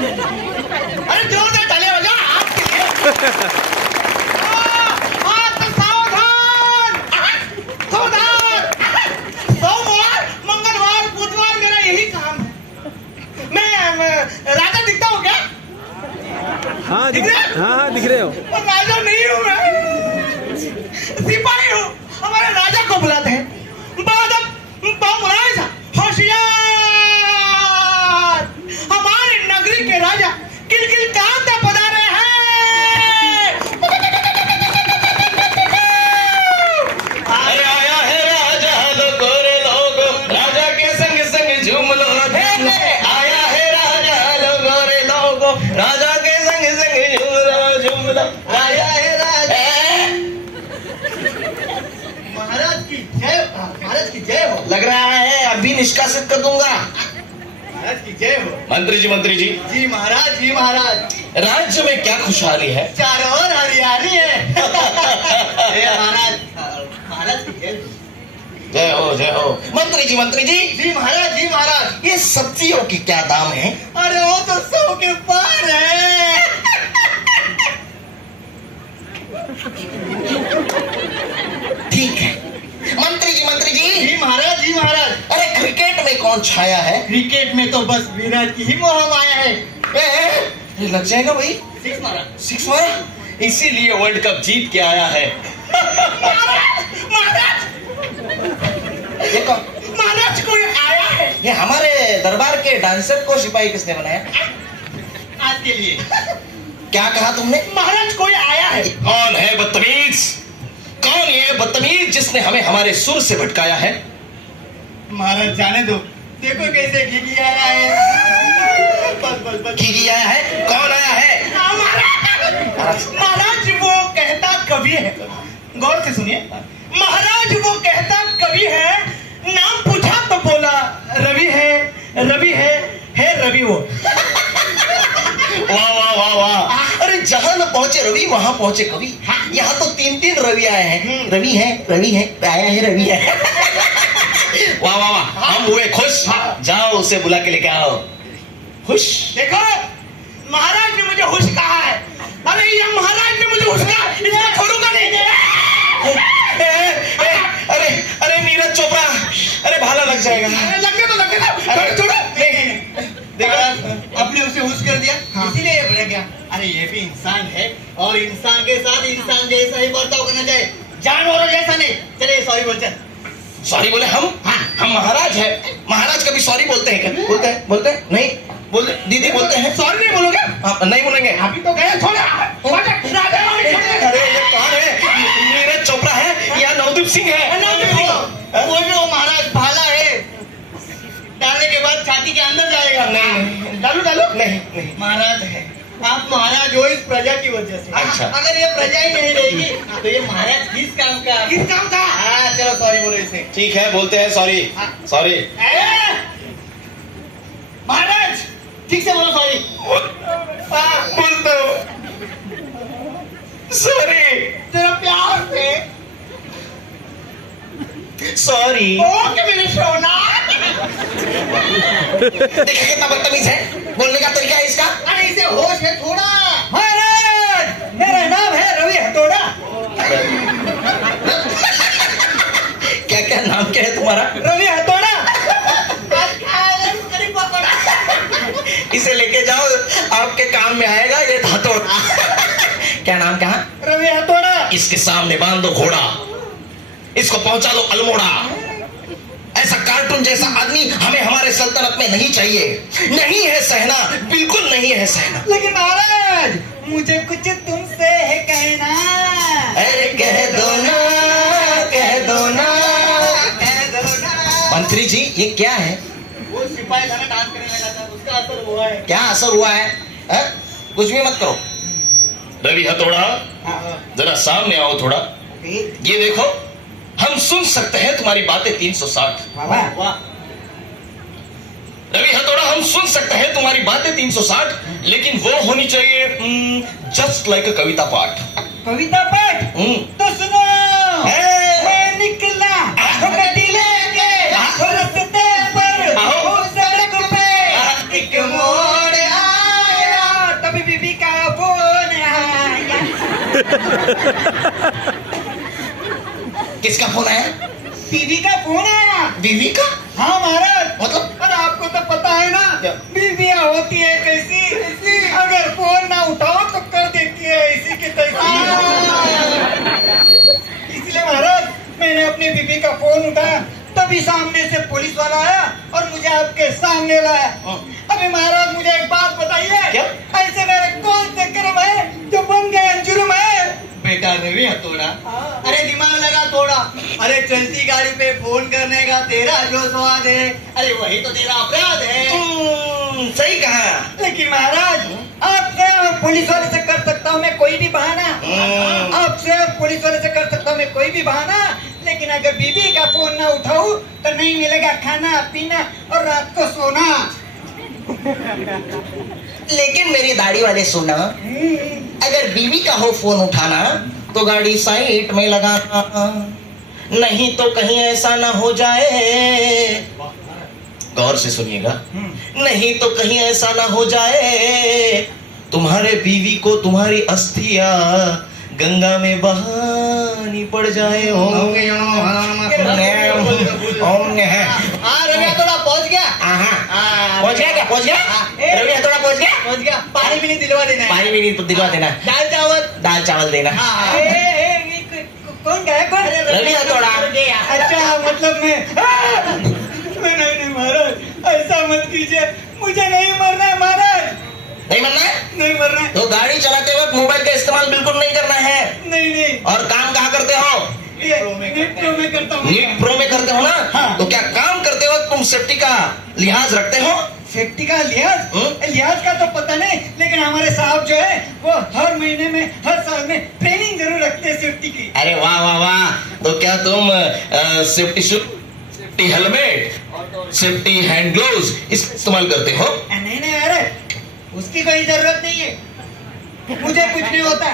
अरे जोरदार तालियां बजाओ आपके लिए। तो सावधान, सावधान। सोमवार, मंगलवार, बुधवार मेरा यही काम है। मैं राजा दिखता हूँ क्या? हाँ दिख रहे हो। और राजा नहीं हूँ मैं, सिपाही हूँ। हमारे राजा को बुलाते हैं। होशियार, हमारे नगरी के राजा किलकिल कांता पधारे हैं। आया है राजा लोगो रे लोगो, राजा के संग संग झूम लो। आया है राजा लोगो रे लोगो, राजा के संग संग झूम लो झूम लो। आया है राजा। महाराज की जय, महाराज की जय हो। लग रहा है अभी निष्कासित कर दूंगा। महाराज की जय हो। मंत्री जी जी महाराज, जी महाराज। राज्य में क्या खुशहाली है? चारों ओर हरियाली है। महाराज, महाराज की जय हो। जय हो। मंत्री जी जी महाराज, जी महाराज। ये सब्जियों की क्या दाम है? अरे वो तो 100 के पार है। ठीक है। मंत्री जी जी महाराज, जी महाराज। अरे क्रिकेट में कौन छाया है? क्रिकेट में तो बस विराट की ही मोह माया है। ये लग जाएगा भाई। 6 मारा। 6 मारा, इसीलिए वर्ल्ड कप जीत के आया है। महाराज, ये कौन? महाराज कोई आया है ये हमारे दरबार के डांसर को सिपाही किसने बनाया? आज के लिए। क्या कहा तुमने? महाराज कोई आया है। कौन है बदतमीज? कौन ये बदतमीज जिसने हमें हमारे सुर से भटकाया है? महाराज जाने दो, देखो कैसे घिघी आया है। बस। घिघी आया है? कौन आया है? महाराज वो कहता कवि है। गौर से सुनिए। महाराज वो कहता कवि है, नाम पूछा तो बोला रवि है, रवि है रवि वो। वाह। अरे जहां न पहुंचे रवि वहां पहुंचे कवि। यहाँ तो 3 रवि आए हैं। रवि है आया है रवि है। वाह हम हुए खुश। जाओ उसे बुला के लेके आओ। खुश। देखो महाराज ने मुझे हुश कहा है। अरे ये महाराज ने मुझे हुश कहा, इसको छोड़ूंगा नहीं। अरे नीरज चोपड़ा, अरे भाला लग जाएगा। लगे तो छोड़ो। देखो आपने उसे हुश कर दिया, इसीलिए ये बढ़ गया। अरे ये भी इंसान है और इंसान के साथ इंसान जैसा ही बर्ताव करना चाहिए, जानवरों जैसा नहीं। चलिए सॉरी बोलते। सॉरी बोले हम? हम महाराज हैं। महाराज कभी सॉरी बोलते हैं क्या? बोलते हैं? नहीं बोलते। दीदी बोलते हैं? सॉरी नहीं बोलोगे? नहीं बोलेंगे। अभी तो गए छोड़ा। अरे ये कौन है? नीरज चोपड़ा है या नवदीप सिंह है? वो महाराज भाला है, डालने के बाद छाती के अंदर जाएगा। नहीं डालो। नहीं महाराज है आप, महाराज हो इस प्रजा की वजह से। अच्छा। अगर ये प्रजा ही नहीं रहेगी तो ये महाराज किस काम का? हाँ चलो सॉरी बोलो इसे। ठीक है, बोलते हैं सॉरी। महाराज ठीक से बोलो सॉरी। बोलता हूँ सॉरी। तेरा प्यार से सॉरी। ओके मेरे सोना। देखिए कितना बदतमीज है, बोलने का तरीका है इसका। अरे इसे होश है थोड़ा। महाराज मेरा नाम है रवि हथौड़ा। क्या नाम क्या है तुम्हारा? रवि हथौड़ा। इसे लेके जाओ, आपके काम में आएगा ये हथौड़ा। क्या नाम? कहा? रवि हथौड़ा। इसके सामने बांध दो घोड़ा, इसको पहुंचा दो अल्मोड़ा। ऐसा कार्टून जैसा आदमी हमें हमारे सल्तनत में नहीं चाहिए। नहीं है सहना, बिल्कुल नहीं है सहना। लेकिन महाराज मुझे कुछ तुमसे है कहना। अरे कह दो ना। मंत्री जी ये क्या है? वो सिपाही था ना, डांस करने लगा था, उसका असर हुआ है। क्या असर हुआ है? कुछ भी मत करो। रवि हथौड़ा जरा सामने आओ थोड़ा। ये देखो, हम सुन सकते हैं तुम्हारी बातें 360। वाह। रवि हथौड़ा हम सुन सकते हैं तुम्हारी बातें 360, लेकिन वो होनी चाहिए जस्ट लाइक अ कविता पाठ। कविता पाठ? तो सुनो। मैं निकला गड्डी लेके रस्ते पर, सड़क पे एक मोड़ आया। किसका फोन आया? बीवी का फोन आया। बीवी का? हाँ महाराज, मतलब? पर आपको तो पता है ना क्या? बीवियाँ होती है कैसी कैसी, अगर फोन ना उठाओ तो कर देती है ऐसी की तैसी। इसलिए महाराज मैंने अपनी बीवी का फोन उठाया, तभी सामने से पुलिस वाला आया और मुझे आपके सामने लाया। अभी महाराज मुझे एक बात बताइए, क्या? ऐसे मेरे कौन से कर्म है जो बन गए जुर्म है? बेटा रवि हथौड़ा, अरे दिमाग लगा थोड़ा। अरे चलती गाड़ी पे फोन करने का तेरा जो स्वाद है, अरे वही तो तेरा अपराध है। सही कहा। लेकिन महाराज आपसे और पुलिस वाले से कर सकता हूँ मैं कोई भी बहाना, आपसे और पुलिस वाले से कर सकता हूँ मैं कोई भी बहाना, लेकिन अगर बीवी का फोन ना उठाऊं तो नहीं मिलेगा खाना पीना और रात को सोना। लेकिन मेरी दाढ़ी वाले सुना, अगर बीवी का हो फोन उठाना तो गाड़ी साइड में लगाना, नहीं तो कहीं ऐसा ना हो जाए, गौर से सुनिएगा, नहीं तो कहीं ऐसा ना हो जाए तुम्हारे बीवी को तुम्हारी अस्थियां गंगा में बहानी पड़ जाए। रवि थोड़ा पहुंच गया। पहुंच गया क्या? पहुंच गया? रवि थोड़ा पहुंच गया? पहुंच गया। पानी भी नहीं दिलवा देना है। पानी भी नहीं दिलवा देना, दाल चावल देना। कौन गया? कौन? रवि थोड़ा। अच्छा मतलब मैं नहीं महाराज ऐसा मत कीजिए, मुझे नहीं मरना है महाराज, नहीं मरना है? नहीं मरना है। तो गाड़ी चलाते वक्त मोबाइल का इस्तेमाल बिल्कुल नहीं करना है। नहीं और काम कहाँ करते हो? ये नीट प्रो में करता हूँ। नीट प्रो में करते हो ना? हाँ। तो क्या काम करते वक्त तुम सेफ्टी का लिहाज रखते हो? सेफ्टी का लिहाज का तो पता नहीं, लेकिन हमारे साहब जो है वो हर महीने में हर साल में ट्रेनिंग जरूर रखते हैं सेफ्टी की। अरे वाह वाह वाह। तो क्या तुम safety shoes, safety helmet, safety hand gloves इसका इस्तेमाल करते हो? नहीं अरे उसकी कोई जरूरत नहीं है, मुझे कुछ नहीं होता।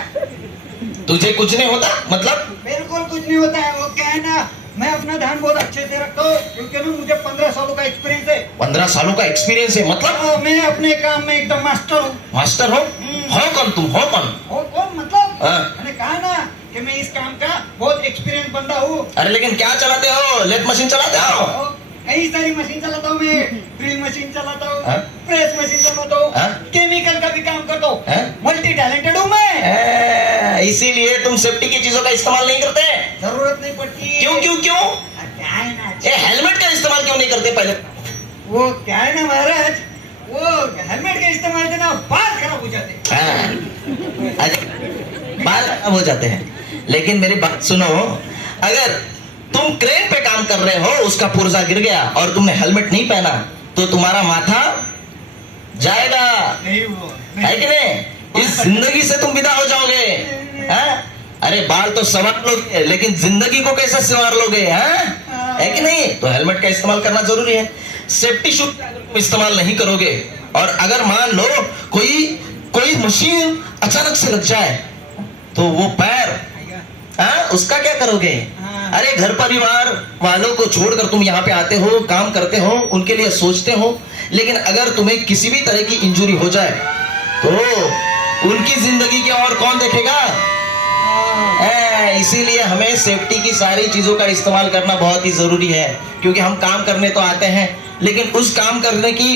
तुझे कुछ नहीं होता मतलब? बिल्कुल कुछ नहीं होता है। वो क्या है ना, मैं अपना ध्यान बहुत अच्छे से रखता हूँ क्योंकि ना मुझे 15 सालों का एक्सपीरियंस है। 15 सालों का एक्सपीरियंस है मतलब? मैं अपने काम में एकदम मास्टर हूँ। मास्टर हो? हो कौन तुम? हो कौन? कौन मतलब? हाँ। मैंने कहा ना कि मैं इस काम का बहुत एक्सपीरियंस बंदा हूँ। अरे लेकिन क्या चलाते हो? लेथ मशीन चलाते हो? कई सारी मशीन चलाता हूँ मैं, ड्रिल मशीन चलाता हूँ, हाँ? प्रेस मशीन चलाता हूँ, हाँ? केमिकल का भी काम करता हूँ, हाँ? मल्टी टैलेंटेड हूँ मैं। इसीलिए तुम सेफ्टी की चीजों का इस्तेमाल नहीं करते? जरूरत नहीं पड़ती। क्यों क्यों क्यों? क्या है ना, ये हेलमेट का इस्तेमाल क्यों नहीं करते पहले? वो क्या है ना महाराज, वो हेलमेट का इस्तेमाल से ना बाल खराब हो जाते हैं। अच्छा, बाल खराब हो जाते हैं। लेकिन मेरी बात सुनो, अगर तुम क्रेन पे काम कर रहे हो, उसका पुर्जा गिर गया और तुमने हेलमेट नहीं पहना तो तुम्हारा माथा जाएगा, नहीं वो है कि नहीं? इस जिंदगी से तुम विदा हो जाओगे। हाँ? अरे बाल तो संवार लोगे लेकिन जिंदगी को कैसे संवार लोगे? हाँ? है कि नहीं? तो हेलमेट का इस्तेमाल करना जरूरी है। सेफ्टी शूज तुम इस्तेमाल नहीं करोगे और अगर मान लो कोई मशीन अचानक से लग जाए तो वो पैर, उसका क्या करोगे? अरे घर परिवार वालों को छोड़कर तुम यहाँ पे आते हो, काम करते हो, उनके लिए सोचते हो, लेकिन अगर तुम्हें किसी भी तरह की इंजरी हो जाए तो उनकी जिंदगी के और कौन देखेगा? इसीलिए हमें सेफ्टी की सारी चीजों का इस्तेमाल करना बहुत ही जरूरी है, क्योंकि हम काम करने तो आते हैं लेकिन उस काम करने की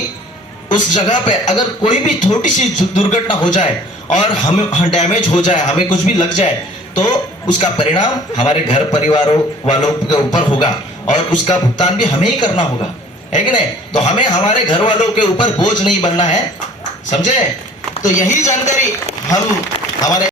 उस जगह पे अगर कोई भी छोटी सी दुर्घटना हो जाए और हम डैमेज हो जाए, हमें कुछ भी लग जाए तो उसका परिणाम हमारे घर परिवारों वालों के ऊपर होगा और उसका भुगतान भी हमें ही करना होगा, है कि नहीं? तो हमें हमारे घर वालों के ऊपर बोझ नहीं बनना है, समझे? तो यही जानकारी हम हमारे